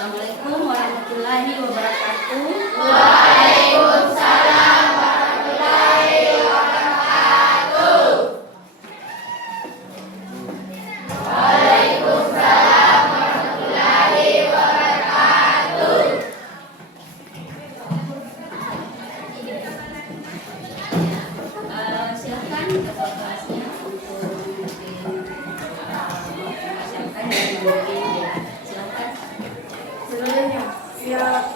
Assalamualaikum warahmatullahi wabarakatuh. Waalaikumsalam warahmatullahi wabarakatuh. Waalaikumsalam warahmatullahi wabarakatuh. Silakan ketua kelasnya untuk mempersiapkan dan memimpin. Silakan. Sebenarnya siap.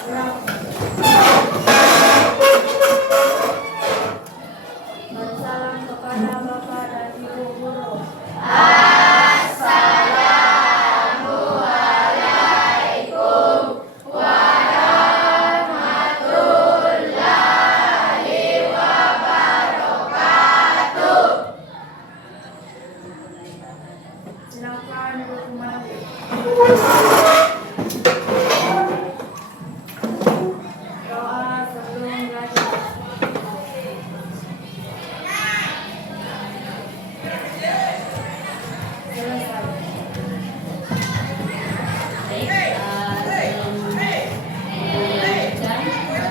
Bersalam kepada Bapak dan Ibu guru. Assalamualaikum warahmatullahi wabarakatuh. Silakan duduk kembali. Doa sebelum belajar. Selesai. Baik, sebelum melanjutkan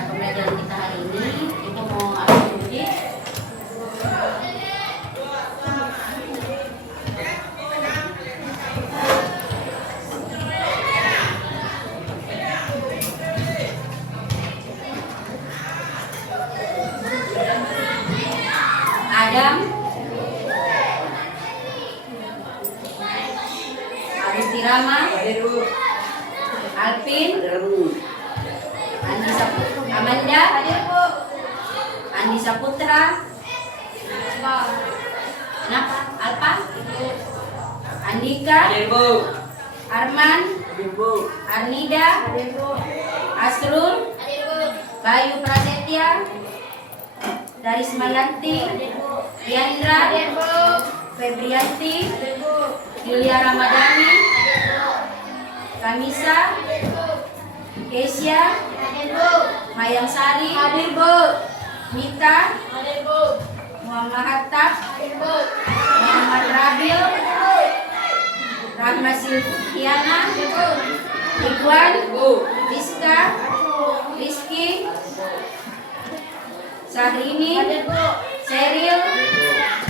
pembelajaran kita hari ini, Ibu mau apa dulu? Adam, Agusti Rama, Alvin, Andi Saputra, Amanda, Andi Saputra, kenapa? Alpa, Andika, Arman, Arnida, Asrul, Bayu Prasetya, Darismayanti, Yandra, Febrianti, Yulia Ramadhani, Kamisa, Kesia, Mayang Sari, Mita, Muhammad Hatta, Muhammad Rabil, Rahma Silviana, Ikhwan, Rizka, Rizky, Syahrini, Seril,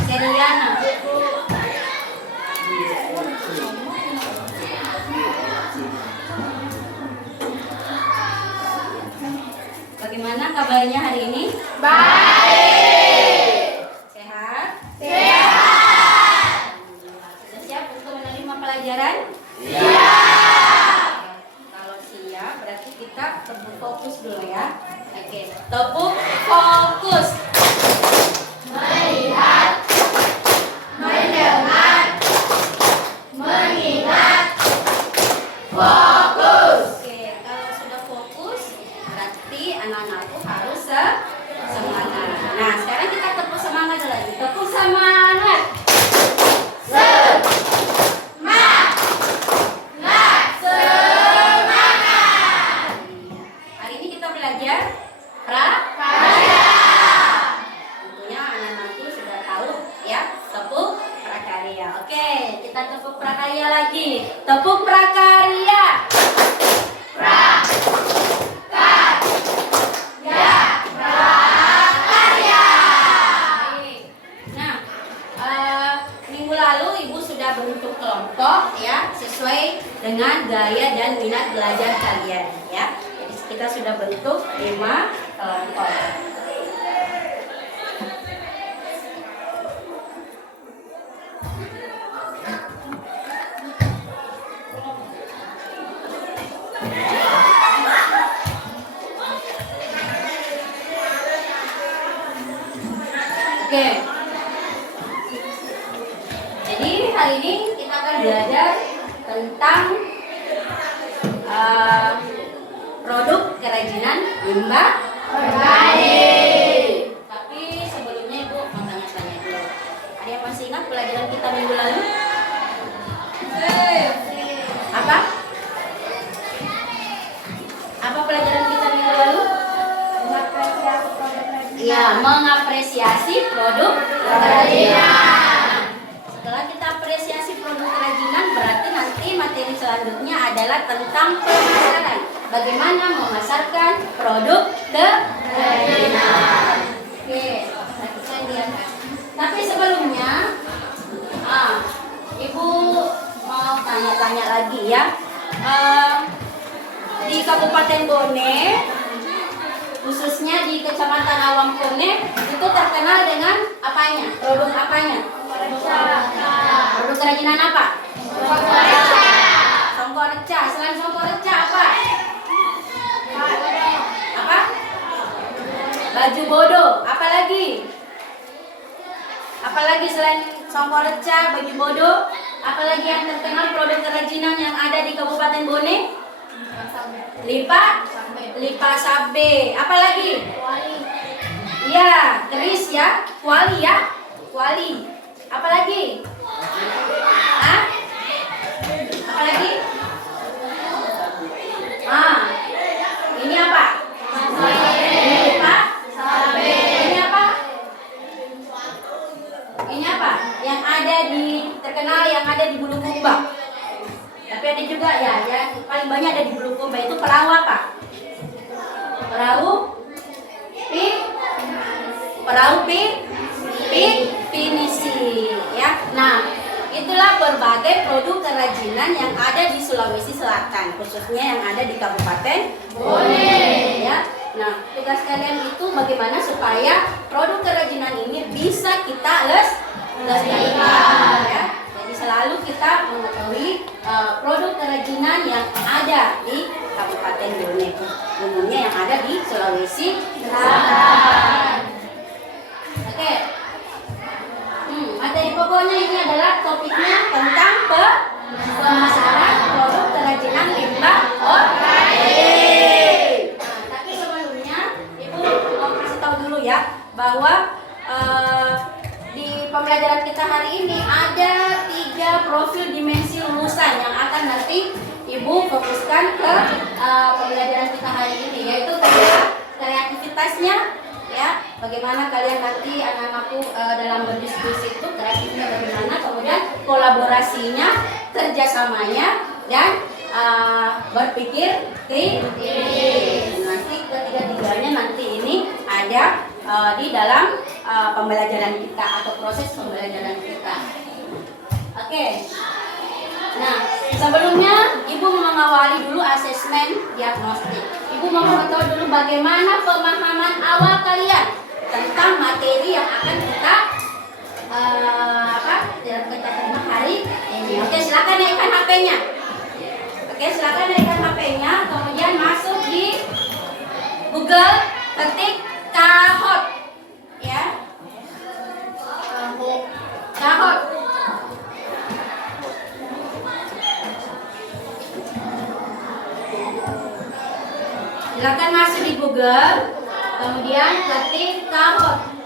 Seriana. Bagaimana kabarnya hari ini? Baik. Sehat? Sehat. Sudah siap untuk menerima pelajaran? Siap. Kalau siap, berarti kita tepuk fokus dulu ya. Oke, tepuk fokus. Melihat, mendengar, mengingat, fokus. Oke, kalau sudah fokus, berarti anak-anakku harus semangat. Nah, sekarang kita tepuk semangat dulu lagi. Tepuk semangat. Semangat. Hari ini kita belajar prakarya. Tentunya anak-anakku sudah tahu ya, tepuk prakarya. Oke, kita tepuk prakarya lagi. Tepuk prakarya. Nah, minggu lalu Ibu sudah bentuk kelompok ya, sesuai dengan gaya dan minat belajar kalian ya. Jadi kita sudah bentuk 5 kelompok. Oke. Jadi hari ini kita akan belajar tentang produk kerajinan limbah organik. Tapi sebelumnya Ibu mau tanya-tanya dulu. Ada yang masih ingat pelajaran kita minggu lalu? Apa? Apa pelajaran kita minggu lalu? Ya, mengapresiasi produk kerajinan. Setelah kita apresiasi produk kerajinan, berarti nanti materi selanjutnya adalah tentang pemasaran. Bagaimana memasarkan produk kerajinan. Oke, saya lihat. Tapi sebelumnya, Ibu mau tanya-tanya lagi ya. Di Kabupaten Bone, khususnya di Kecamatan Awang Bone, itu terkenal dengan apanya? Produk apanya? Produk kerajinan apa? Songkoreca. Selain songkoreca apa? Apa? Baju bodo. Apa lagi? Apalagi selain songkoreca, baju bodo? Apalagi yang terkenal produk kerajinan yang ada di Kabupaten Bone? Lipa sabe. Apalagi? Iya, keris ya, kuali ya, kuali. Apalagi? Hah? Apalagi? Ini apa? Ini lipa sabe. Ini apa? Ini apa? Yang ada di terkenal yang ada di Bulukumba. Tapi ada juga ya, yang paling banyak ada di Bulukumba itu perahu apa? Perahu pinisi ya. Nah, itulah berbagai produk kerajinan yang ada di Sulawesi Selatan, khususnya yang ada di Kabupaten Bone ya. Nah, tugas kalian itu bagaimana supaya produk kerajinan ini bisa kita lestarikan ya. Jadi selalu kita mengetahui produk kerajinan yang ada di Kabupaten Bone, umumnya yang ada di Sulawesi Selatan. Oke. Materi pokoknya ini adalah topiknya tentang pemasaran produk kerajinan limbah organik. Tapi sebelumnya Ibu mau kasih tahu dulu ya bahwa di pembelajaran kita hari ini ada 3 profil dimensi lulusan yang akan nanti Ibu fokuskan ke pembelajaran kita hari ini, yaitu kreativitasnya ya. Bagaimana kalian nanti anak-anakku dalam berdiskusi itu kreatifnya bagaimana, kemudian kolaborasinya, kerjasamanya, dan berpikir kritis. Nanti ketiga-tiganya nanti ini ada di dalam pembelajaran kita atau proses pembelajaran kita. Oke. Nah, sebelumnya Ibu mengawali dulu asesmen diagnostik. Ibu mau mengetahui dulu bagaimana pemahaman awal kalian tentang materi yang akan kita terima hari ini. Oke, silakan naikkan HP-nya. Oke, silakan naikkan HP-nya, kemudian masuk di Google, ketik Kahoot ya. Kahoot. Silakan masuk di Google, kemudian ketik Kahoot.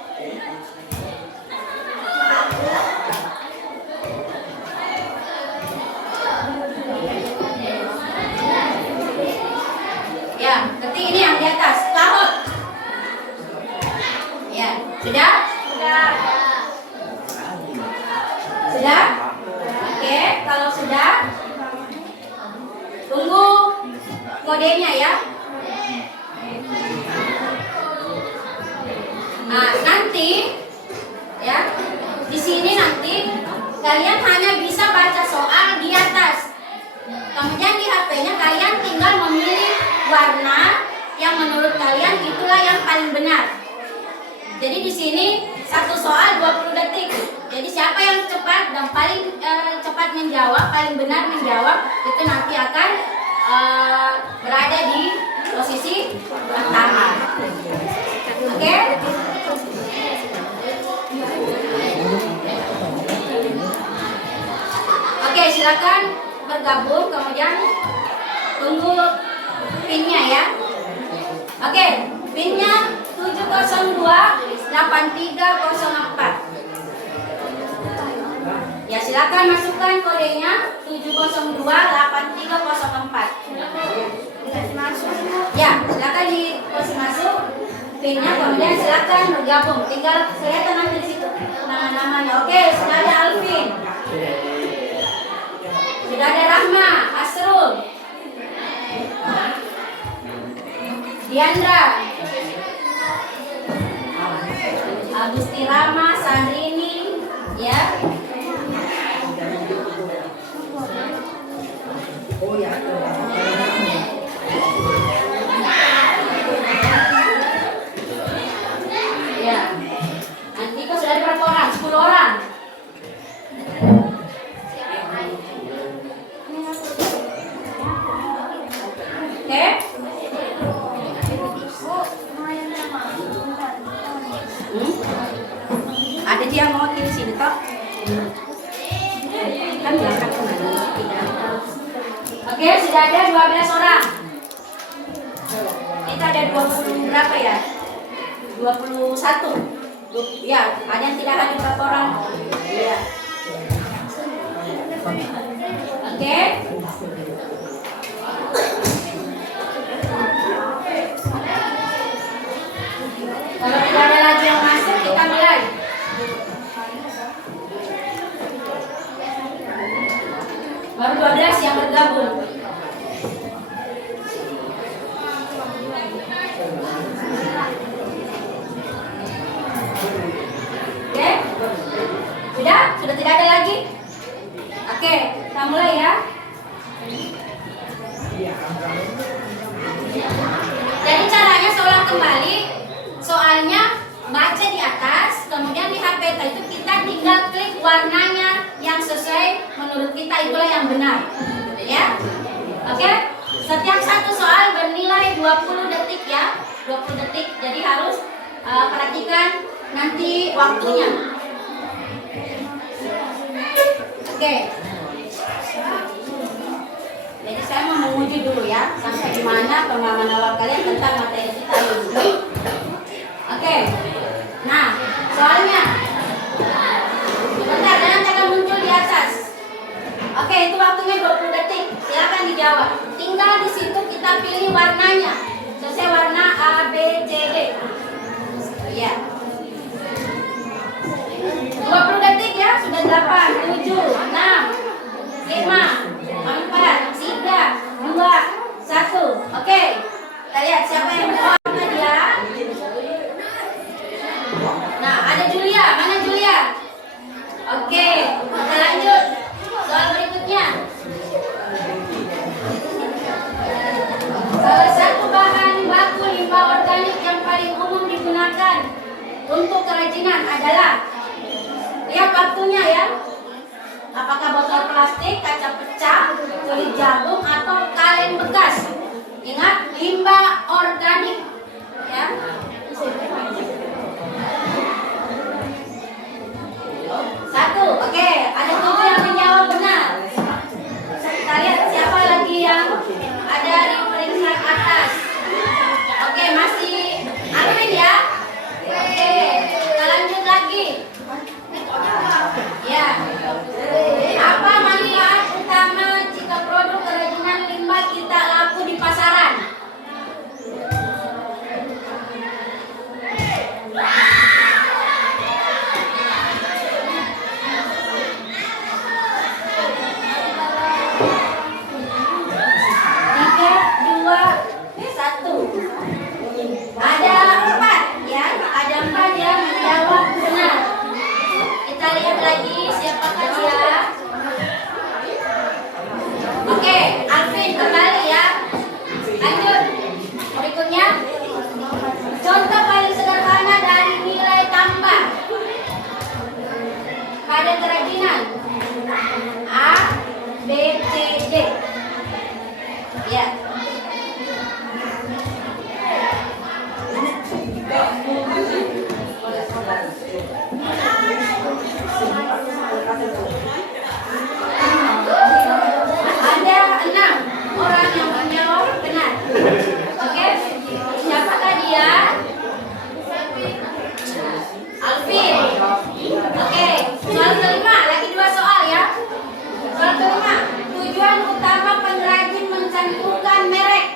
Ya, ketik ini yang di atas, Kahoot. Ya, sudah? Sudah? Oke, kalau sudah, tunggu kodenya ya. Nah, nanti ya, di sini nanti kalian hanya bisa baca soal di atas. Kemudian di HP-nya kalian tinggal memilih warna yang menurut kalian itulah yang paling benar. Jadi di sini satu soal 20 detik. Jadi siapa yang cepat dan paling cepat menjawab, paling benar menjawab, itu nanti akan berada di posisi pertama. Oke? Oke, silakan bergabung, kemudian tunggu pinnya ya. Oke, pinnya 7028304. Ya, silakan masukkan kodenya 7028304. Ya, silakan di posisi masuk pinnya, kemudian silakan bergabung. Tinggal kelihatan nanti di situ nama-namanya. Oke, sudah ada Alvin. Sudah ada Rahma, Asrul, Diandra, Agusti Rama, Sandrini, ya. Ya. Nanti kok sudah ada berapa orang? 10 orang. Oke. Ada dia mau kiri sini toh? Kan belakang kemana? Oke, sudah ada 12 orang. Kita ada 20 berapa ya? 21. Ya, ada yang tidak ada berapa orang? Iya. Oke. Kalau tidak ada lagi yang masuk, kita mulai. Baru 12 yang bergabung. Oke? Sudah tidak ada lagi? Oke, kita mulai ya. Jadi caranya seolah kembali, soalnya baca di atas, kemudian di HP itu kita tinggal klik warnanya yang sesuai menurut kita, itulah yang benar. Ya. Oke? Setiap satu soal bernilai 20 detik ya. 20 detik. Jadi harus perhatikan nanti waktunya. Oke. Jadi saya mau menguji dulu ya, sampai di mana pemahaman awal kalian tentang materi kita ini. Oke. Nah, soalnya sebentar, dan jangan muncul di atas. Oke, itu waktunya 20 detik. Silakan dijawab. Tinggal di situ kita pilih warnanya sesuai warna A, B, C, D. Ya. 20 detik ya, sudah 8, 7, 6, 5, 4, 3, 2, 1. Oke. Kita lihat siapa yang menjawabnya dia. Nah, ada Julia. Mana Julia? Oke, kita lanjut. Soal berikutnya. Salah satu bahan baku limbah organik yang paling umum digunakan untuk kerajinan adalah, lihat waktunya ya. Apakah botol plastik, kaca pecah, kulit jagung, atau kaleng bekas? Ingat, limbah organik ya. Satu, oke, ada 7 yang menjawab benar. Kita lihat siapa lagi yang ada di peringkat atas. Oke, masih Alvin ya. Oke, kita lanjut lagi. Ya. Apa manfaat utama jika produk kerajinan limbah kita laku di pasaran? Ada 4 ya, ada 4 yang menjawab benar. Kita lihat lagi siapakah dia. Oke, Alvin kembali ya. Lanjut. Berikutnya, contoh paling sederhana dari nilai tambah pada kerajinan A, B, C, D. Ya. Ada 6 orang yang menjawab benar. Oke, siapakah dia? Alvin. Oke, soal kelima, lagi 2 soal ya. Soal kelima, tujuan utama pengrajin mencantumkan merek.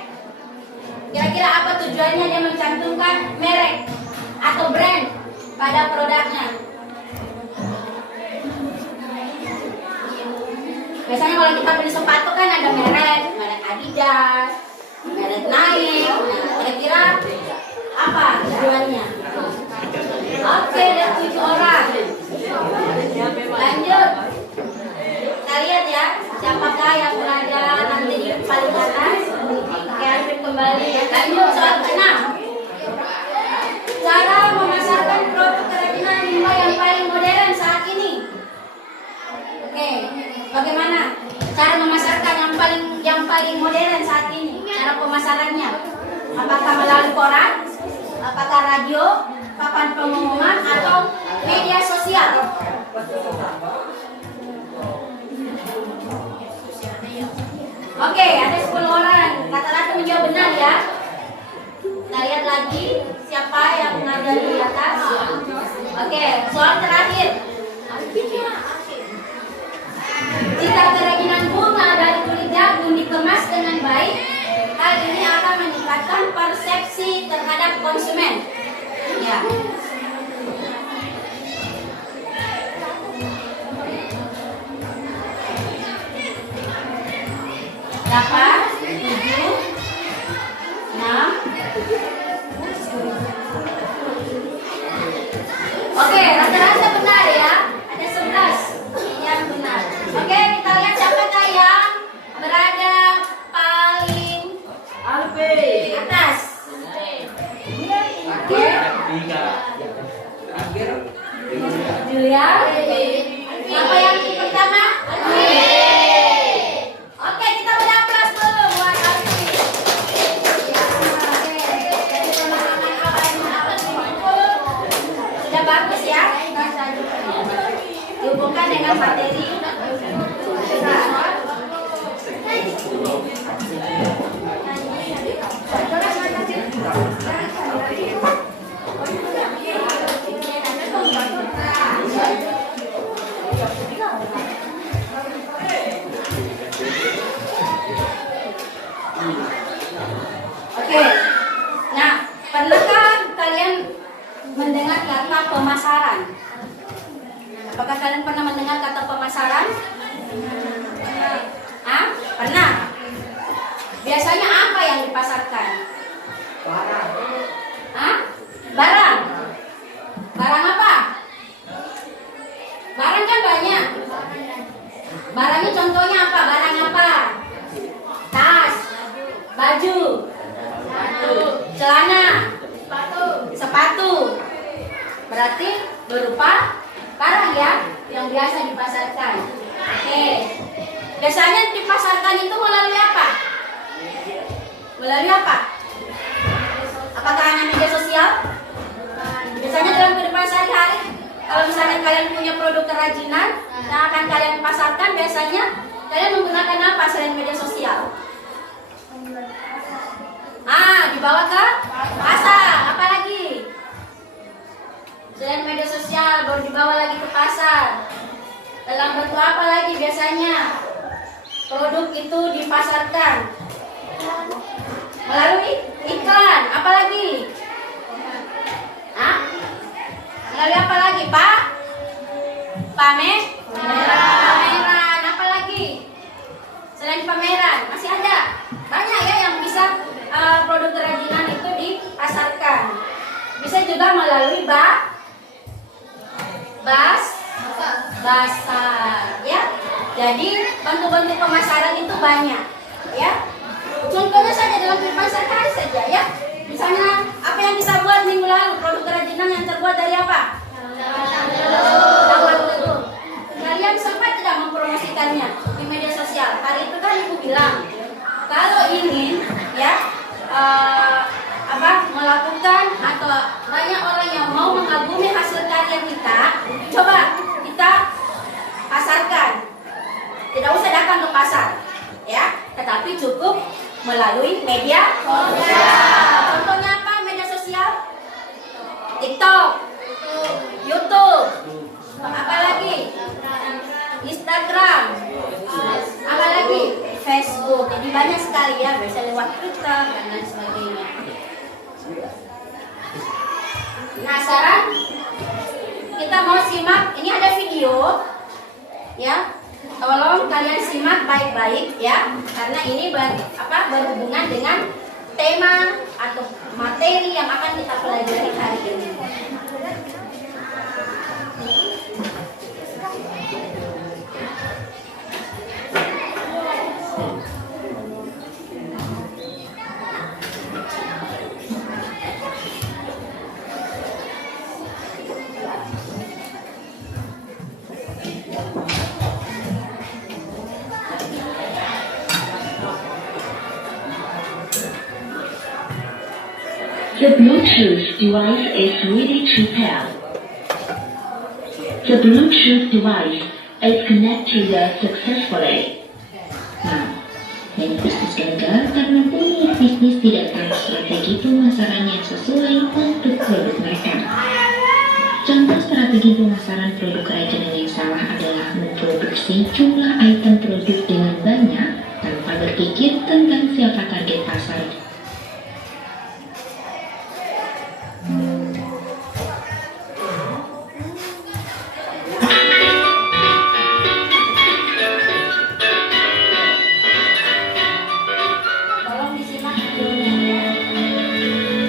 Kira-kira apa tujuannya dia mencantumkan merek atau brand pada produknya? Biasanya kalau kita beli sepatu kan ada merek Adidas, merek Nike. Nah, kira-kira apa tujuannya? Oke, ada 7 orang. Lanjut. Kita lihat ya, siapakah yang berada nanti di paling atas. Oke, Arifin kembali ya. Lanjut soal ke-6. Cara memasarkan produk kerajinan limbah yang paling modern saat ini. Oke, bagaimana cara memasarkan yang paling modern saat ini? Cara pemasarannya, apakah melalui koran, apakah radio, papan pengumuman, atau media sosial? Oke, ada 10 orang. Rata-rata menjawab benar ya. Kita lihat lagi siapa yang ada di atas. Oke, soal terakhir. Jika kerajinan bunga dari kulit jagung dikemas dengan baik, hal ini akan meningkatkan persepsi terhadap konsumen. Ya. Dapat 7, 6. Oke, rata-rata benar ya. Ada 11 yang benar. Oke, kita lihat siapakah yang berada paling atas. Oke. Julia. Siapa yang pertama? Oke, kita beri aplaus dulu buat Alfi. Sudah bagus ya. Dihubungkan dengan materi. Oke, nah pernahkah kalian mendengar kata pemasaran? Apakah kalian pernah mendengar kata pemasaran? Ah, pernah. Biasanya apa yang dipasarkan? Barang. Ah, barang. Barang apa? Barang kan banyak. Barangnya contohnya apa? Barang apa? Tas, baju, celana, sepatu. Berarti berupa barang ya yang biasa dipasarkan. Oke. Biasanya dipasarkan itu melalui apa? Melalui apa? Apakah hanya media sosial? Biasanya dalam kehidupan sehari-hari, kalau misalnya kalian punya produk kerajinan yang akan kalian pasarkan, biasanya kalian menggunakan apa selain media sosial? Dibawa ke pasar. Apa lagi? Selain media sosial, baru dibawa lagi ke pasar. Dalam bentuk apa lagi biasanya produk itu dipasarkan? Melalui iklan. Apa lagi? Melalui apa lagi, Pak? Pameran. Apa lagi? Selain pameran, masih ada banyak ya yang bisa produk kerajinan itu dipasarkan. Bisa juga melalui pasar, ya. Jadi bentuk-bentuk pemasaran itu banyak, ya. Contohnya saja dalam kehidupan sehari-hari saja, ya. Misalnya apa yang kita buat minggu lalu, produk kerajinan yang terbuat dari apa? Daun telur. Kalian sempat tidak mempromosikannya di media sosial? Hari itu kan ibu bilang, kalau ingin, ya, melakukan atau banyak orang yang mau mengagumi hasil karya kita, coba kita pasarkan. Tidak usah datang ke pasar, ya, tetapi cukup melalui media sosial. Contohnya apa? Media sosial? TikTok, YouTube, apa lagi? Instagram, apa lagi? Facebook. Jadi banyak sekali ya, bisa lewat Twitter dan lain sebagainya. Penasaran? Kita mau simak, ini ada video ya. Tolong kalian simak baik-baik ya, karena ini berhubungan dengan tema atau materi yang akan kita pelajari hari ini. The Bluetooth device is ready to pair. The Bluetooth device is connected successfully. Nah, yang bisnis gagal karena punya bisnis tidak tahu strategi pemasaran yang sesuai untuk produk mereka. Contoh strategi pemasaran produk kerajinan yang salah adalah memproduksi jumlah item produk dengan banyak tanpa berpikir tentang siapa target pasar.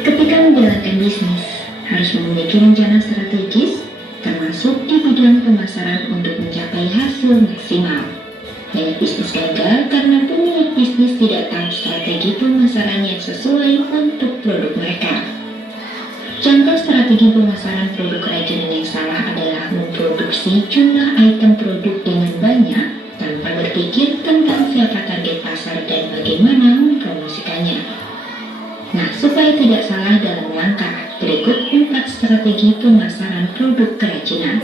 Ketika menjalankan bisnis, harus memiliki rencana strategis, termasuk di bidang pemasaran untuk mencapai hasil maksimal. Banyak bisnis gagal karena pemilik bisnis tidak tahu strategi pemasaran yang sesuai untuk produk mereka. Contoh strategi pemasaran produk kerajinan yang salah adalah memproduksi jumlah item produk dengan banyak tanpa berpikir tentang siapa target pasar dan bagaimana mempromosikannya. Nah, supaya tidak salah dalam langkah, berikut 4 strategi pemasaran produk kerajinan.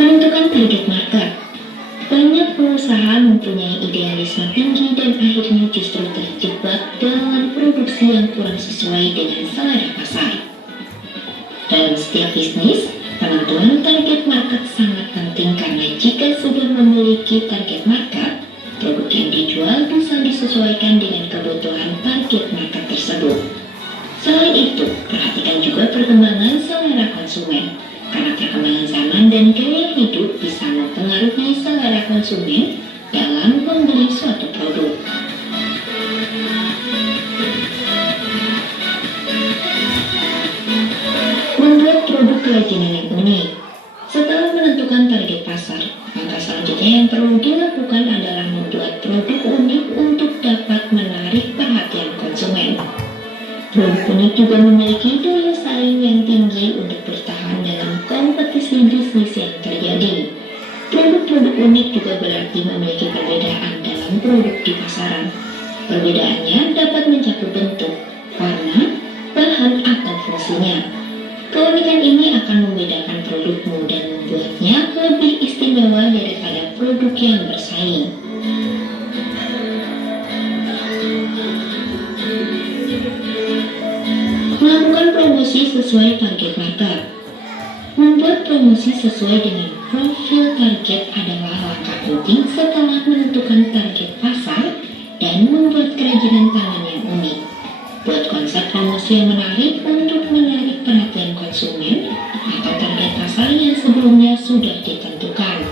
Menentukan target market. Banyak pengusaha mempunyai idealisme tinggi dan akhirnya justru terjebak dengan produksi yang kurang sesuai dengan selera pasar. Dalam setiap bisnis, penentuan target market sangat penting karena jika sudah memiliki target market, produk yang dijual bisa disesuaikan dengan kebutuhan target market tersebut. Selain itu, perhatikan juga perkembangan selera konsumen, karena perkembangan zaman dan gaya hidup bisa mempengaruhi selera konsumen dalam membeli suatu produk. Membuat produk kerajinan yang unik. Setelah menentukan target pasar, langkah selanjutnya yang perlu dilakukan adalah membuat produk unik untuk dapat menarik perhatian konsumen. Produk unik juga memiliki daya saing yang tinggi untuk bertahan dalam kompetisi bisnis yang terjadi. Produk-produk unik juga berarti memiliki perbedaan dalam produk di pasaran. Perbedaannya dapat mencakup bentuk, warna, bahan, atau fungsinya. Keunikan ini akan membedakan produkmu dan membuatnya lebih istimewa daripada produk yang bersaing. Melakukan promosi sesuai target market. Membuat promosi sesuai dengan profil target adalah langkah penting setelah menentukan target pasar dan membuat kerajinan tangan yang unik. Buat konsep promosi yang menarik untuk menarik perhatian konsumen atau target pasar yang sebelumnya sudah ditentukan.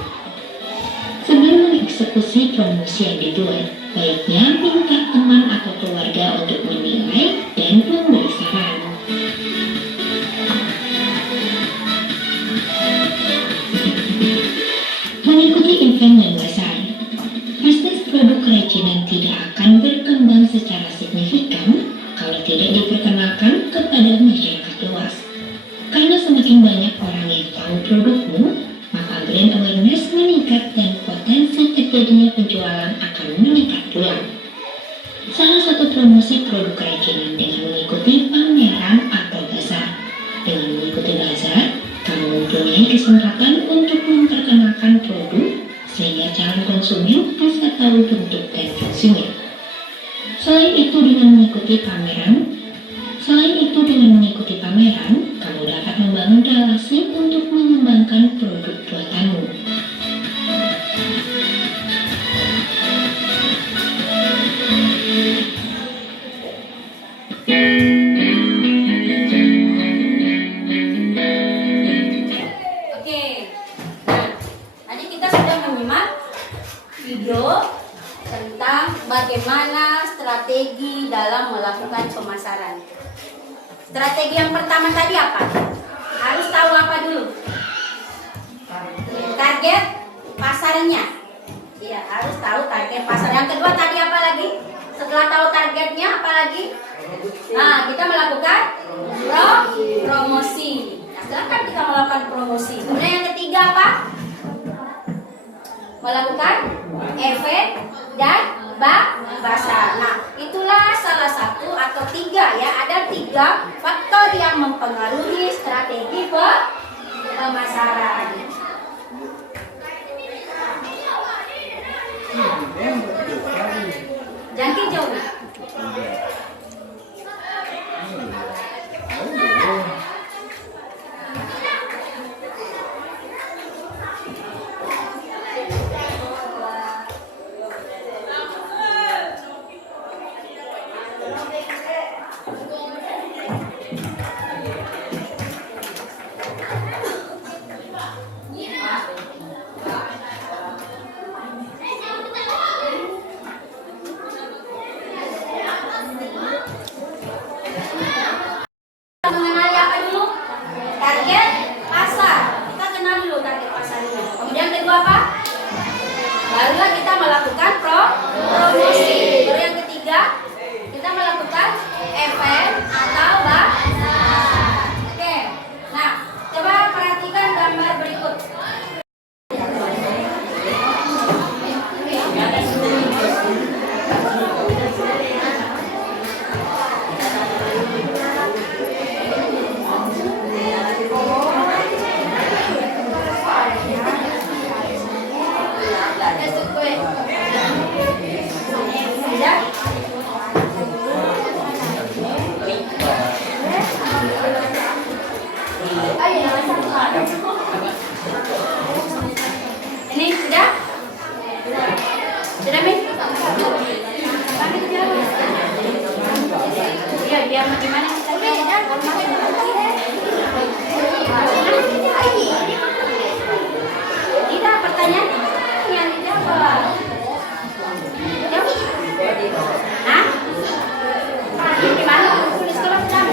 Sebelum mengeksekusi promosi yang dibuat, baiknya minta teman atau keluarga untuk menilai dan memberi saran. Mengikuti event dan bazar. Bisnis produk kerajinan tidak akan berkembang secara signifikan kalau tidak diperkenalkan kepada masyarakat luas. Karena semakin banyak orang yang tahu produkmu, maka brand awareness meningkat dan potensi terjadinya penjualan akan meningkat pula. Salah satu promosi produk kerajinan dengan mengikuti pameran atau bazar. Dengan mengikuti bazar, kamu mempunyai kesempatan untuk memperkenalkan produk sehingga calon konsumen bisa tahu bentuk dan fungsinya. Selain itu dengan mengikuti pameran, kamu dapat membangun relasi untuk mengembangkan produk buatanmu. Strategi yang pertama tadi apa? Harus tahu apa dulu? Target pasarnya. Iya, harus tahu target pasar. Yang kedua tadi apa lagi? Setelah tahu targetnya apa lagi? Nah, kita melakukan promosi. Nah, silakan kita melakukan promosi. Kemudian yang ketiga apa? Melakukan event dan pasar. Nah, itulah salah satu atau tiga ya. Ada 3 faktor yang mempengaruhi strategi pemasaran. Jangan jauh. Mengenali apa dulu? Target pasar. Kita kenal dulu target pasarnya. Kemudian kedua apa? Barulah kita melakukan promosi. Baru yang ketiga, kita melakukan event atau pasar. Oke. Nah, coba perhatikan gambar berikut. Ini sudah? Sudah, Min? Kami ke jalan. Iya, dia mau gimana? Tidak, pertanyaan yang dijawab. Hah? Gimana? Tulis sekolah sudah?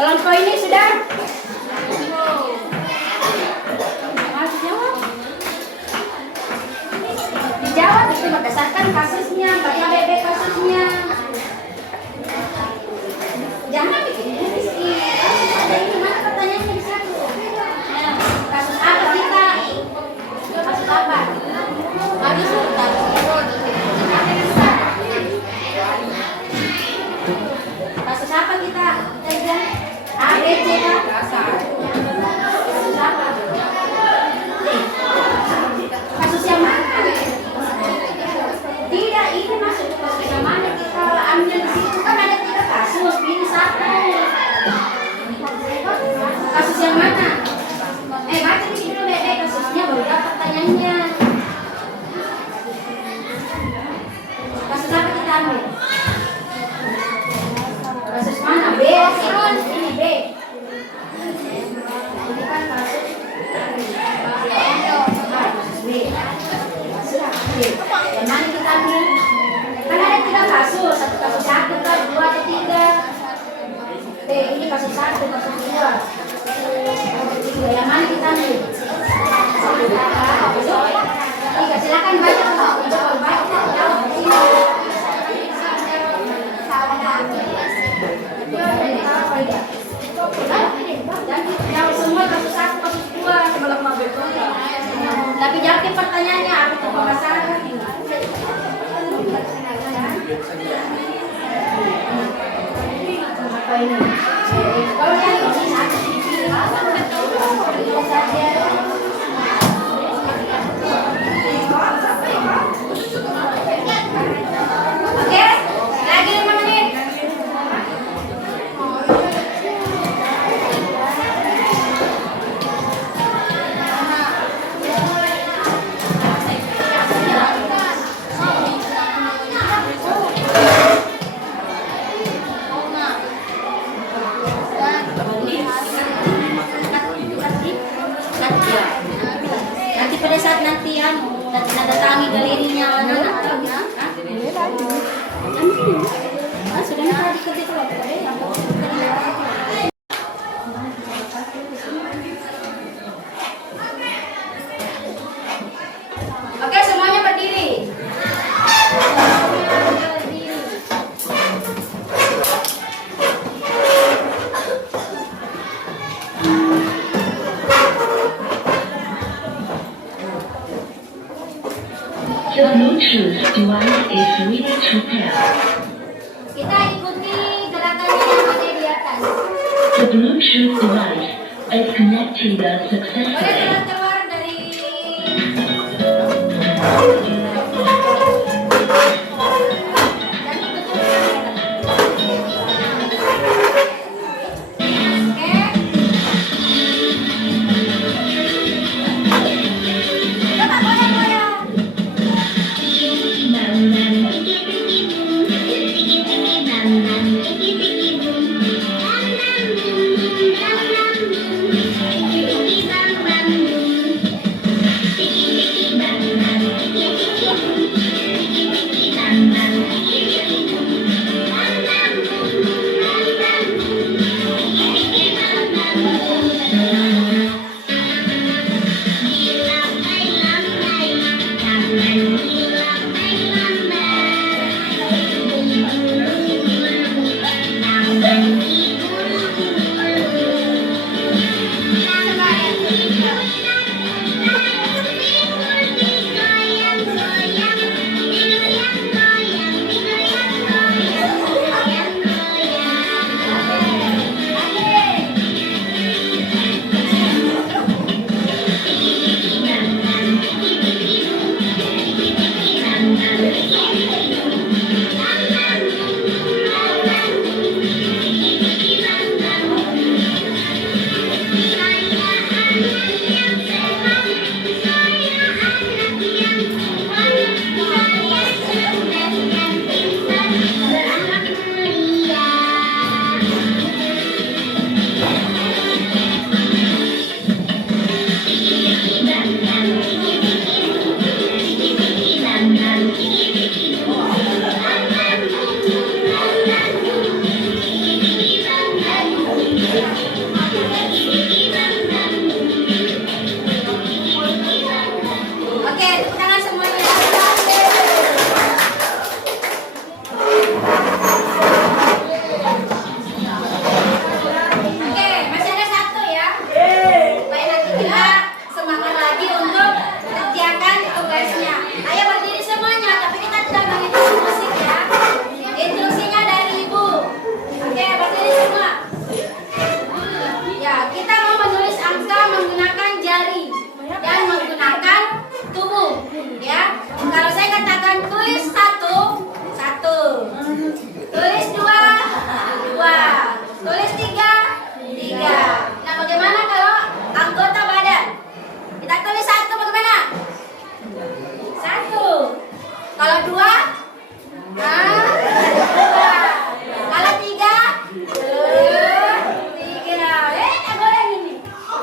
Kalau ini sudah? Harus jawab. Dijawab itu berdasarkan kasusnya, BB kasusnya. Jangan bikin rizki. Ini mana pertanyaannya di sana? Nah, kasus apa kita? Kasus apa? Habis kasus apa kita? A, B, C, kasus apa? Kasus yang mana? Tidak, ini masuk kasus yang mana kita ambil di situ kan ada 3 kasus, pilih 1. Kasus yang mana? Baca di sini dulu kasusnya baru dapat pertanyaannya. Kasus apa kita ambil? Kasus mana? B, ini B. Ini kan kasus B. Kasus B. Yang mana kita ambil? Kan ada 3 kasus. Satu kasus 1, 2, atau 3. B, ini kasus 1, kasus 2. Yang mana kita ambil? 3. Silakan baca. Baca. light is ready to pass. Kita ikuti gerakannya yang ada di atas. The Bluetooth device is connected Boleh successfully. keluar dari dan ikuti. Oke. Coba goyang-goyang. Oke, tepuk tangan semuanya. Oke, masih ada satu ya. Supaya nanti kita semangat lagi untuk kerjakan tugasnya. Ayo berdiri semuanya, tapi kita tidak mengikuti musik ya. Instruksinya dari ibu. Oke, berdiri semua. Ya, kita mau menulis angka menggunakan jari dan menggunakan tubuh, ya. Kalau saya katakan tulis satu, satu. Tulis dua, dua. Tulis tiga, tiga. Nah, bagaimana kalau anggota badan? Kita tulis satu, bagaimana? Satu. Kalau dua, dua. Kalau tiga, tiga. Tak boleh ini.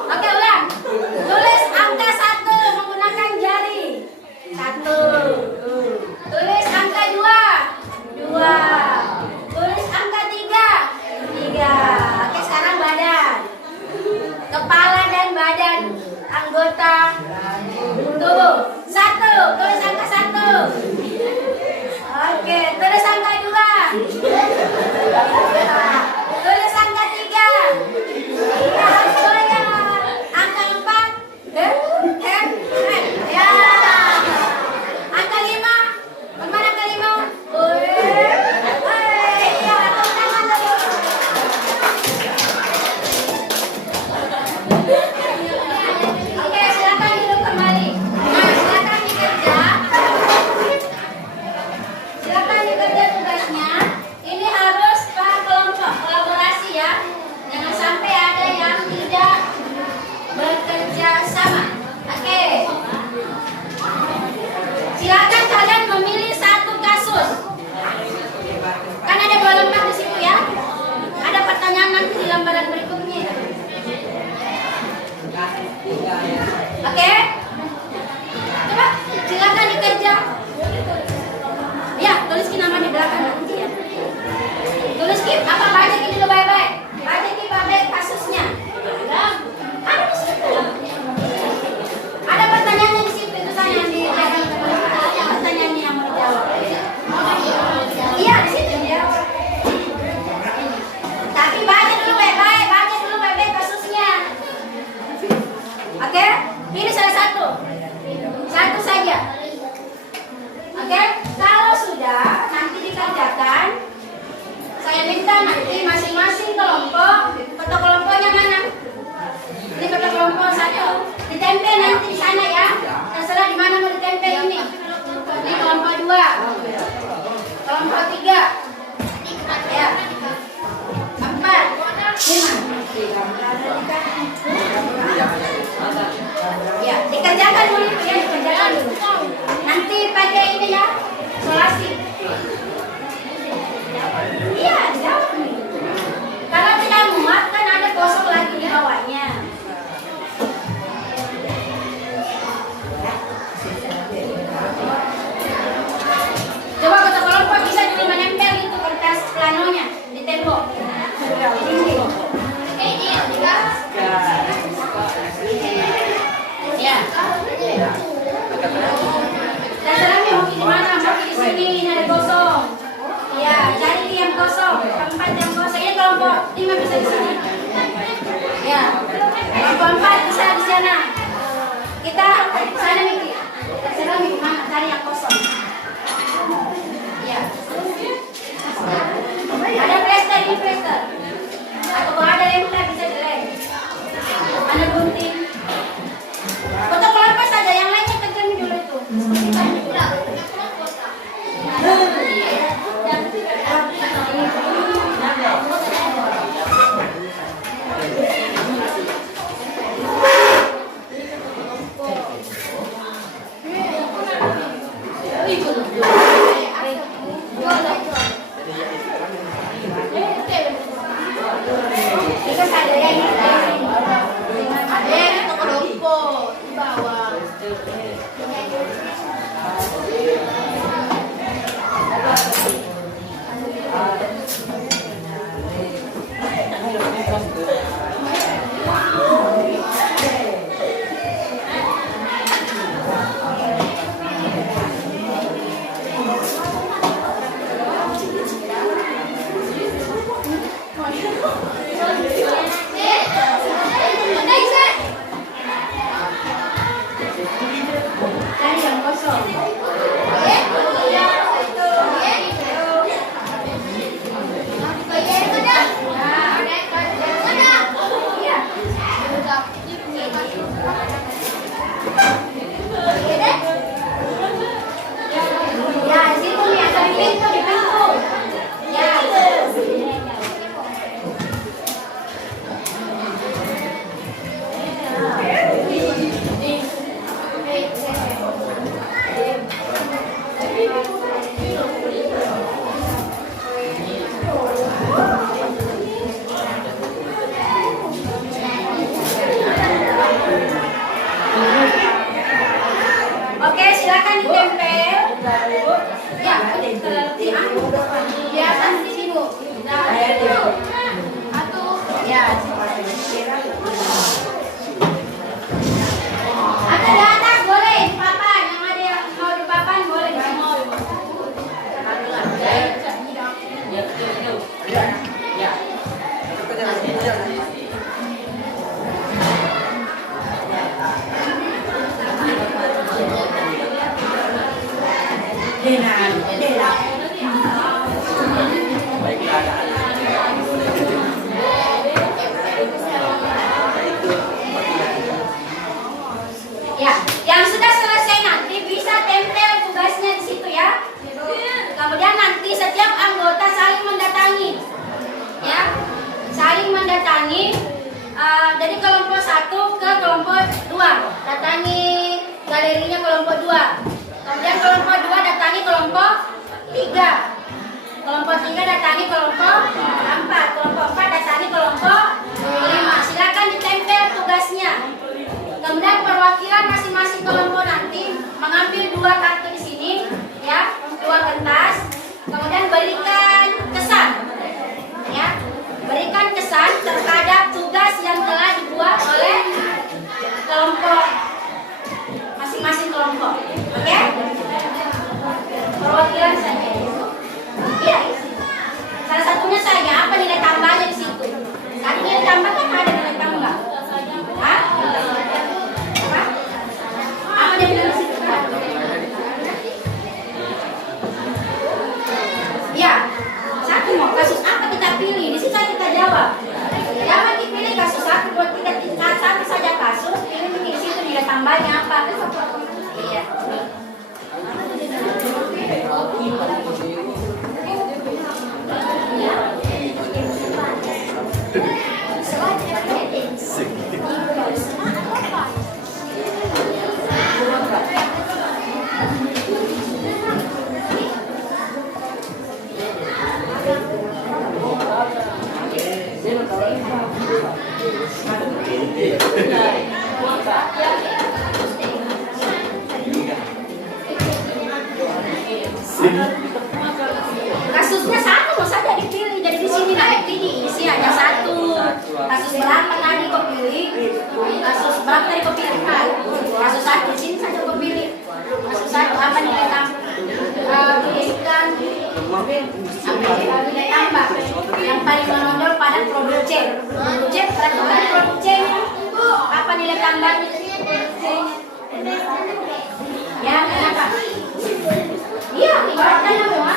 Oke, ulang. Tulis angka satu menggunakan jari. Satu. Tulis angka dua. Dua. Tulis angka tiga. Tiga. Oke, sekarang badan. Kepala dan badan anggota tubuh. Satu. Tulis angka satu. Oke, tulis angka dua. Tulis angka tiga. Tiga harus goyang. Angka empat. Ya. Angka lima. Bagaimana angka lima? Ya, tepuk tangan dulu. Oke, silakan duduk kembali. Nah, silakan dikerja. Silakan dikerja tugasnya. Ini harus per kelompok, kolaborasi ya. Jangan sampai ada yang tidak bekerja sama. Oke. Silakan kalian memilih satu kasus. Kan ada 2 lembar di situ ya. Ada pertanyaan nanti di lembaran berikutnya. Oke. Coba silakan dikerja. Ya, tuliskin nama di belakang nanti ya. Tuliskin apa bacain dulu baik-baik. Bacain baik-baik kasusnya. Ada di situ. Ada pertanyaannya di situ, itu saya yang di pertanyaannya yang mau dijawab. Iya, di situ ya. Tapi baca dulu baik-baik kasusnya. Oke? Ini salah satu. Satu saja. Oke? Kalau mau itu ya dikerjakan dulu. Nanti pakai ini ya, isolasi. Iya, jawab nih. Kalau tidak muat kan ada kosong lagi di bawahnya. Coba kota kelompok bisa juga menempel itu kertas planonya di tembok. Ya. Terserah mau di mana, mau di sini, ini ada kosong. Ya, cari yang kosong, tempat yang kosong. Ini kelompok 5 bisa di sini. Ya, kelompok 4 bisa di sana. Kita sana Miki. Terserah Miki mana, cari yang kosong. Ya. Ada plester, ini plester. Atau kalau ada lempar bisa dilem. Ada gunting. Foto kelompok saja, yang lainnya tekan dulu itu. Oke, silakan ditempel. Ya, di atas di sini, Bu. Ya. Atau di atas boleh, di papan. Yang ada yang mau di papan boleh di sini. Ya, yang sudah selesai nanti bisa tempel tugasnya di situ ya. Kemudian nanti setiap anggota saling mendatangi, ya, saling mendatangi. Jadi kelompok 1 ke kelompok 2 datangi galerinya kelompok 2. Kemudian kelompok 2 datangi kelompok 3. Kelompok 3 datangi kelompok 4. Kelompok 4 datangi kelompok 5. Silakan ditempel tugasnya. Kemudian perwakilan masing-masing kelompok nanti mengambil 2 kartu di sini, ya, 2 kertas. Kemudian berikan kesan, ya, berikan kesan terhadap tugas yang telah dibuat oleh kelompok masing-masing kelompok. Oke? Perwakilan saja. Iya. Salah satunya saja apa nilai tambahnya di situ? Tadi nilai tambah kan ada nilai tambah. Hah? Apa dia bilang di situ? Kasusnya satu loh saja dipilih. Jadi di sini nanti diisi hanya satu. Kasus berapa tadi kau pilih? Kasus berapa tadi kau pilih? Kasus satu di sini saja kau pilih. Kasus satu apa nilai tambah? Tuliskan nilai tambah yang paling menonjol pada produk C. Produk C perhatikan produk C. Apa nilai tambah? Ya, kenapa? Iya, ibaratkan semua.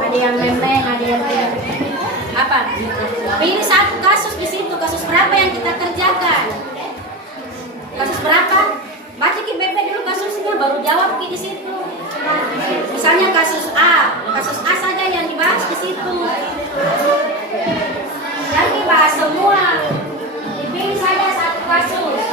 Ada yang memeng, ada yang apa? Pilih satu kasus di situ. Kasus berapa yang kita kerjakan? Kasus berapa? Baca KBP dulu kasusnya, baru jawab di situ. Misalnya kasus A saja yang dibahas di situ. Jangan dibahas semua. Dipilih saja satu kasus.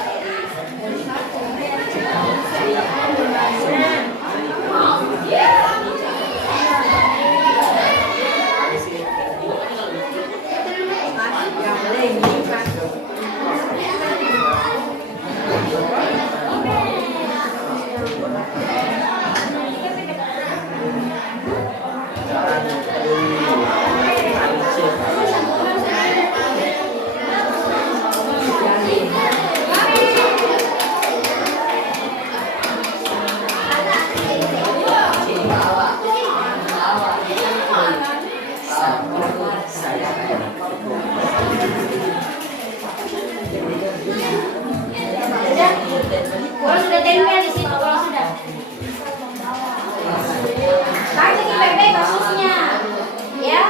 Kalau sudah tempel di situ, kalau sudah. Baca KBP kasusnya, ya.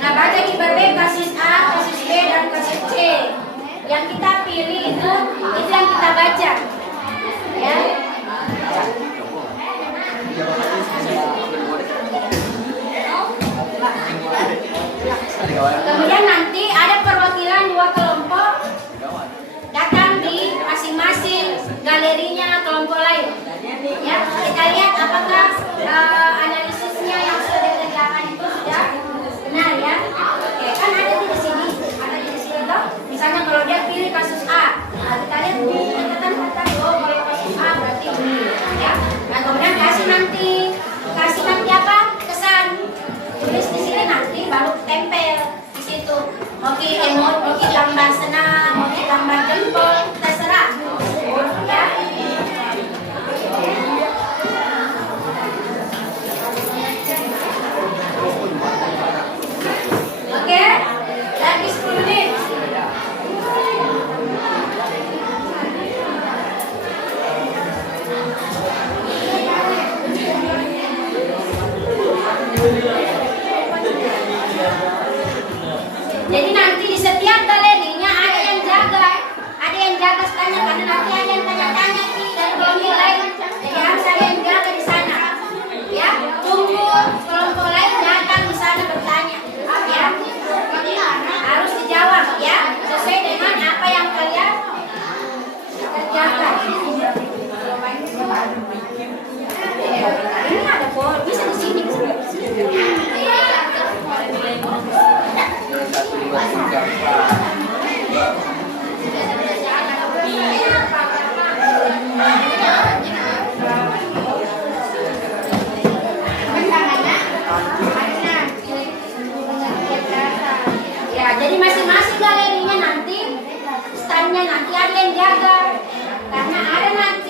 Nah, baca KBP kasus A, kasus B, dan kasus C. Yang kita pilih itu yang kita baca, ya. Kemudian nanti ada perwakilan dua kelompok datang di masing-masing galerinya kelompok lain. Ya, kita lihat apakah analisisnya yang sudah dikerjakan itu sudah benar ya. Oke, kan ada di sini, toh. Misalnya kalau dia pilih kasus A, kita lihat catatan oh kalau kasus A berarti ini, ya. Nah kemudian kasih nanti apa? Kesan. Tulis di sini nanti baru tempel di situ. Oke, emot, oke tambah senang, oke tambah jempol, terserah. Ya. Oke, lagi 10 menit. Jadi nanti di setiap galerinya ada yang jaga standnya karena nanti ada yang tanya-tanya dari kelompok lain. Jadi harus ada yang jaga di sana. Ya, tunggu kelompok lain datang di sana bertanya. Ya, harus dijawab ya sesuai dengan apa yang kalian kerjakan. Ini ada pohon, bisa di sini. Ya, jadi masing-masing galerinya nanti standnya nanti ada yang jaga karena ada nanti